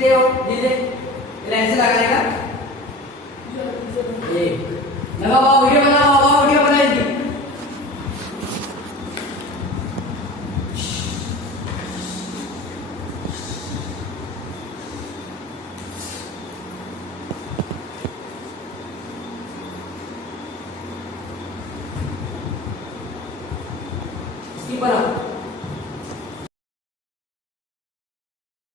कितने हो दीजिए ऐसे लगाएगा ये लगा बाबा वीडियो बनाओ बाबा वीडियो बनाएगी इसकी बनाओ